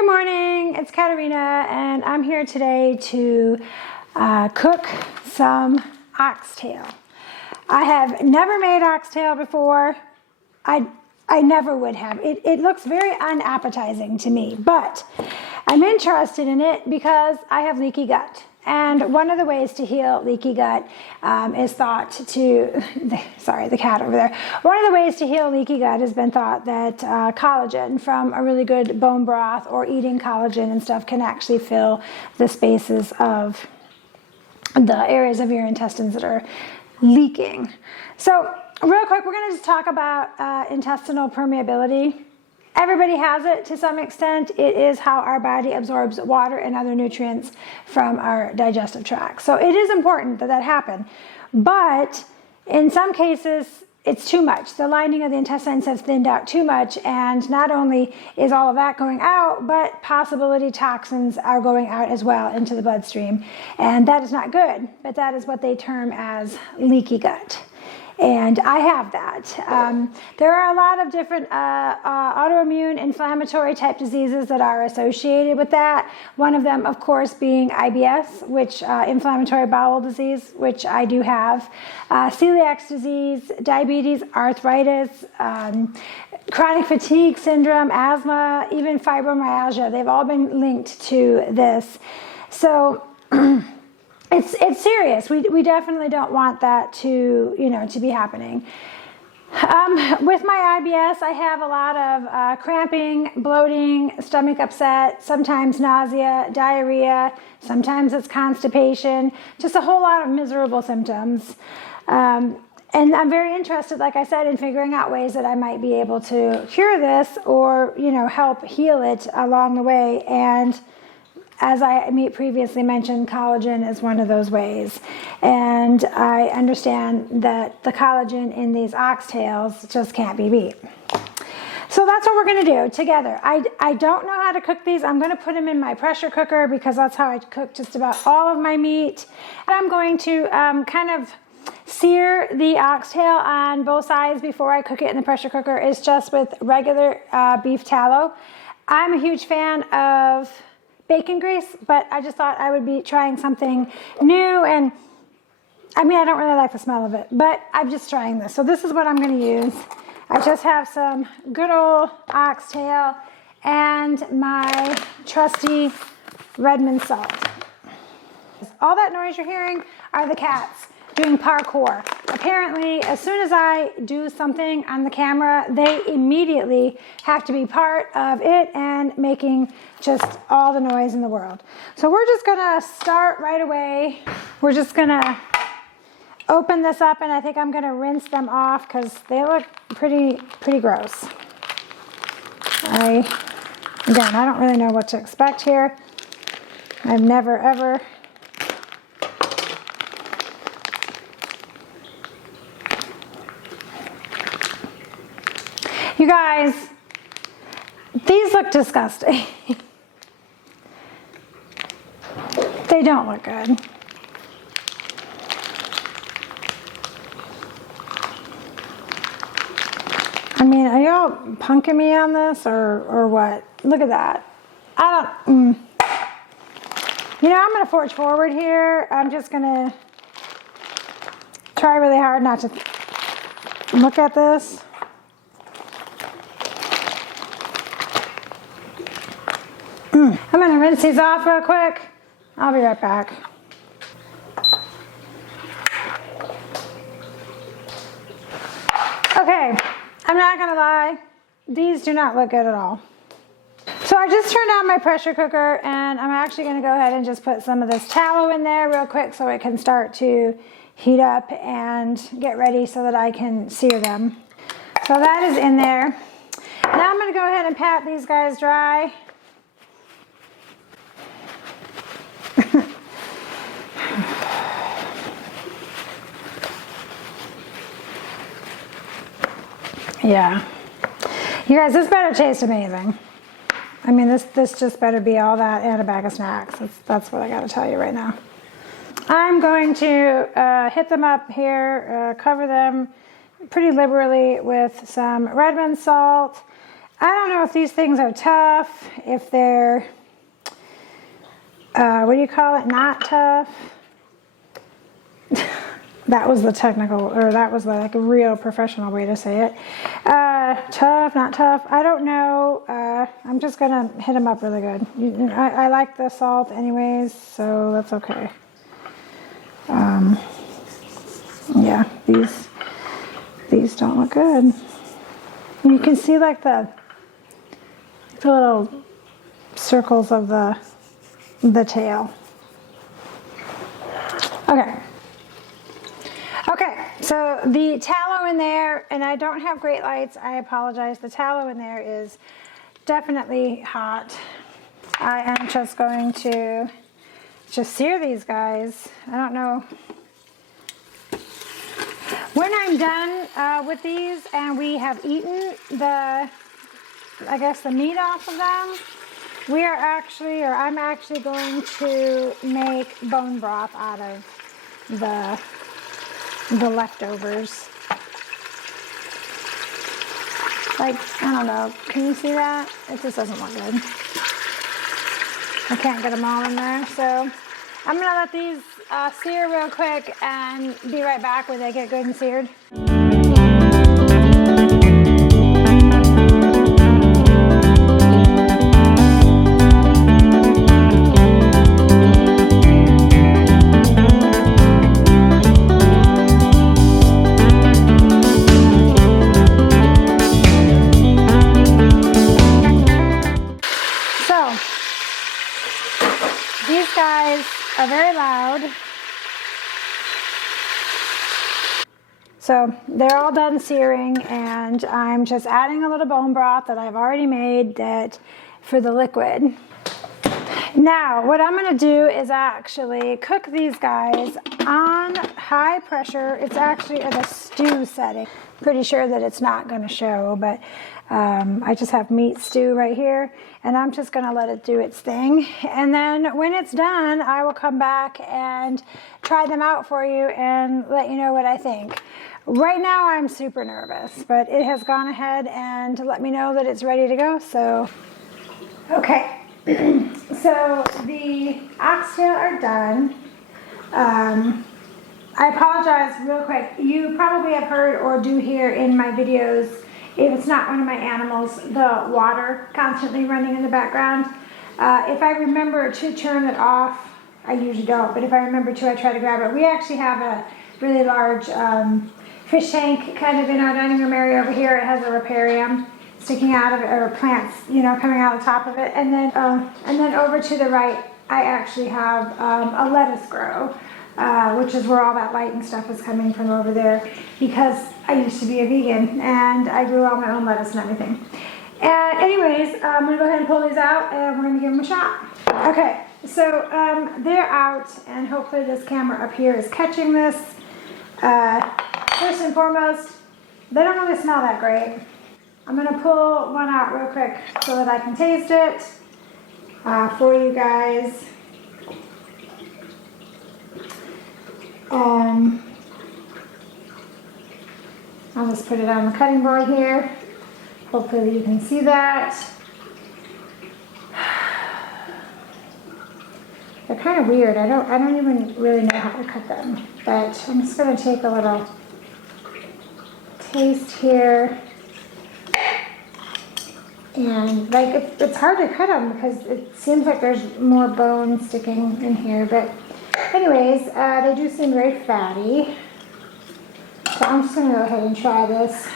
Good morning, it's Katerina, and I'm here today to cook some oxtail. I have never made oxtail before. I never would have. It looks very unappetizing to me, but I'm interested in it because I have leaky gut. And one of the ways to heal leaky gut is thought to, sorry, the cat over there. One of the ways to heal leaky gut has been thought that collagen from a really good bone broth or eating collagen and stuff can actually fill the spaces of the areas of your intestines that are leaking. So real quick, we're going to just talk about intestinal permeability. Everybody has it to some extent. It is how our body absorbs water and other nutrients from our digestive tract. So it is important that that happen. But in some cases, it's too much. The lining of the intestines has thinned out too much, and not only is all of that going out, but possibility toxins are going out as well into the bloodstream. And that is not good, but that is what they term as leaky gut. And I have that. There are a lot of different autoimmune inflammatory type diseases that are associated with that. One of them, of course, being IBS, which inflammatory bowel disease, which I do have, celiac disease, diabetes, arthritis, chronic fatigue syndrome, asthma, even fibromyalgia. They've all been linked to this. So it's serious. We definitely don't want that to be happening. With my IBS, I have a lot of cramping, bloating, stomach upset, sometimes nausea, diarrhea, sometimes it's constipation, just a whole lot of miserable symptoms. And I'm very interested, like I said, in figuring out ways that I might be able to cure this or, help heal it along the way. And as I previously mentioned, collagen is one of those ways. And I understand that the collagen in these oxtails just can't be beat. So that's what we're going to do together. I don't know how to cook these. I'm going to put them in my pressure cooker because that's how I cook just about all of my meat. I'm going to kind of sear the oxtail on both sides before I cook it in the pressure cooker. It's just with regular beef tallow. I'm a huge fan of bacon grease, but I just thought I would be trying something new, and I don't really like the smell of it, but I'm just trying this. So this is what I'm going to use. I just have some good old oxtail and my trusty Redmond salt. All that noise you're hearing are the cats doing parkour. Apparently, as soon as I do something on the camera, they immediately have to be part of it and making just all the noise in the world. So we're just gonna start right away. We're just gonna open this up, and I think I'm gonna rinse them off because they look pretty gross. Again, I don't really know what to expect here. I've never ever You guys, these look disgusting. They don't look good. Are y'all punking me on this or what? Look at that. I'm going to forge forward here. I'm just going to try really hard not to look at this. I'm going to rinse these off real quick. I'll be right back. Okay, I'm not going to lie. These do not look good at all. So I just turned on my pressure cooker, and I'm actually going to go ahead and just put some of this tallow in there real quick so it can start to heat up and get ready so that I can sear them. So that is in there. Now I'm going to go ahead and pat these guys dry. Yeah. You guys, this better taste amazing. This just better be all that and a bag of snacks. That's what I got to tell you right now. I'm going to hit them up here, cover them pretty liberally with some Redmond salt. I don't know if these things are tough, if they're, what do you call it, not tough. That was the technical, or that was like a real professional way to say it. Tough, not tough, I don't know. I'm just gonna hit them up really good. I like the salt anyways, so that's okay. Yeah, these don't look good. And you can see like the little circles of the tail. Okay, so the tallow in there, and I don't have great lights, I apologize. The tallow in there is definitely hot. I am just going to just sear these guys. I don't know. When I'm done with these and we have eaten the meat off of them, we are actually, or I'm actually going to make bone broth out of the leftovers. Like, I don't know, can you see that? It just doesn't look good. I can't get them all in there, so I'm gonna let these sear real quick and be right back when they get good and seared. These guys are very loud. So they're all done searing, and I'm just adding a little bone broth that I've already made for the liquid. Now, what I'm going to do is actually cook these guys on high pressure. It's actually at a stew setting. Pretty sure that it's not going to show, but I just have meat stew right here, and I'm just going to let it do its thing. And then when it's done, I will come back and try them out for you and let you know what I think. Right now, I'm super nervous, but it has gone ahead and let me know that it's ready to go. So, okay. So the oxtail are done. I apologize real quick. You probably have heard or do hear in my videos, if it's not one of my animals, the water constantly running in the background. If I remember to turn it off, I usually don't, but if I remember to, I try to grab it. We actually have a really large fish tank kind of in our dining room area over here. It has a riparium sticking out of it, or plants, you know, coming out of the top of it. And then over to the right, I actually have a lettuce grow, which is where all that light and stuff is coming from over there, because I used to be a vegan and I grew all my own lettuce and everything. And anyways, I'm gonna go ahead and pull these out and we're gonna give them a shot. Okay, so they're out, and hopefully this camera up here is catching this. First and foremost, they don't really smell that great. I'm gonna pull one out real quick so that I can taste it for you guys. I'll just put it on the cutting board here. Hopefully you can see that. They're kind of weird. I don't even really know how to cut them, but I'm just gonna take a little taste here. And like it's hard to cut them because it seems like there's more bone sticking in here, but anyways, they do seem very fatty. So I'm just gonna go ahead and try this.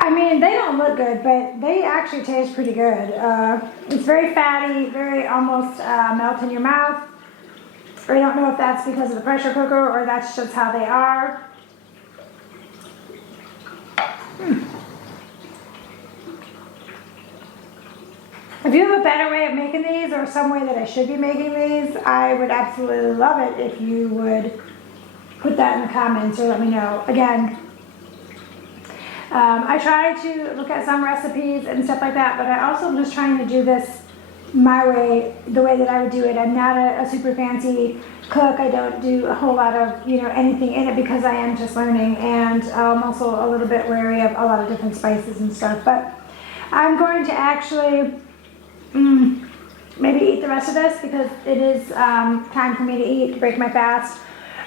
I mean, they don't look good, but they actually taste pretty good. It's very fatty, very almost melt in your mouth. I don't know if that's because of the pressure cooker or that's just how they are. If you have a better way of making these, or some way that I should be making these, I would absolutely love it if you would put that in the comments or let me know. Again, I try to look at some recipes and stuff like that, but I also am just trying to do this my way, the way that I would do it. I'm not a super fancy cook. I don't do a whole lot of, anything in it because I am just learning, and I'm also a little bit wary of a lot of different spices and stuff. But I'm going to actually maybe eat the rest of this because it is time for me to eat, to break my fast.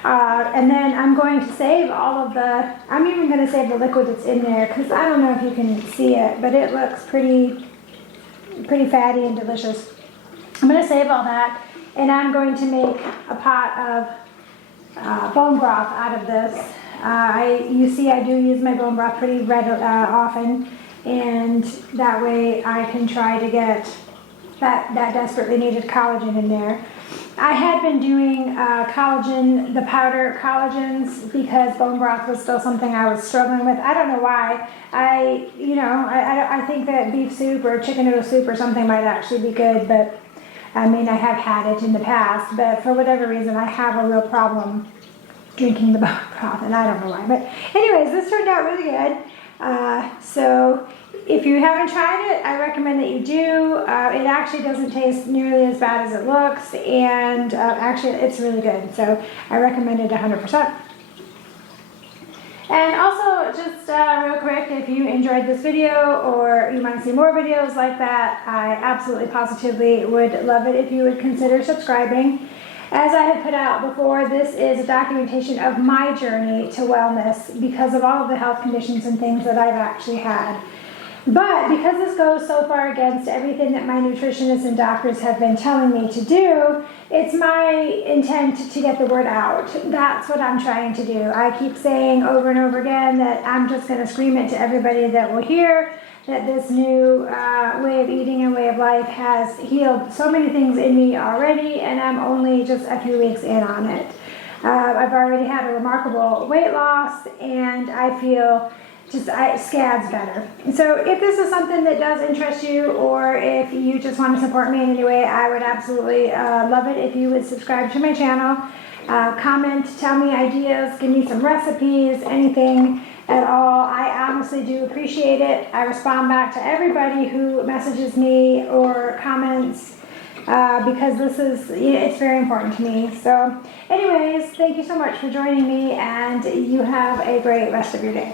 And then I'm going to save all of I'm even going to save the liquid that's in there because I don't know if you can see it, but it looks pretty fatty and delicious. I'm going to save all that, and I'm going to make a pot of bone broth out of this. You see I do use my bone broth pretty often, and that way I can try to get that desperately needed collagen in there. I had been doing collagen, the powder collagens, because bone broth was still something I was struggling with. I don't know why. I think that beef soup or chicken noodle soup or something might actually be good, but I mean, I have had it in the past, but for whatever reason, I have a real problem drinking the bone broth, and I don't know why. But anyways, this turned out really good. So if you haven't tried it, I recommend that you do. It actually doesn't taste nearly as bad as it looks, and actually it's really good. So I recommend it 100%. And also, just real quick, if you enjoyed this video or you want to see more videos like that, I absolutely positively would love it if you would consider subscribing. As I have put out before, this is a documentation of my journey to wellness because of all of the health conditions and things that I've actually had. But because this goes so far against everything that my nutritionists and doctors have been telling me to do, it's my intent to get the word out. That's what I'm trying to do. I keep saying over and over again that I'm just going to scream it to everybody that will hear that this new way of eating and way of life has healed so many things in me already, and I'm only just a few weeks in on it. I've already had a remarkable weight loss, and I feel scads better. So if this is something that does interest you, or if you just want to support me in any way, I would absolutely love it if you would subscribe to my channel, comment, tell me ideas, give me some recipes, anything at all. I honestly do appreciate it. I respond back to everybody who messages me or comments because this is, it's very important to me. So anyways, thank you so much for joining me, and you have a great rest of your day.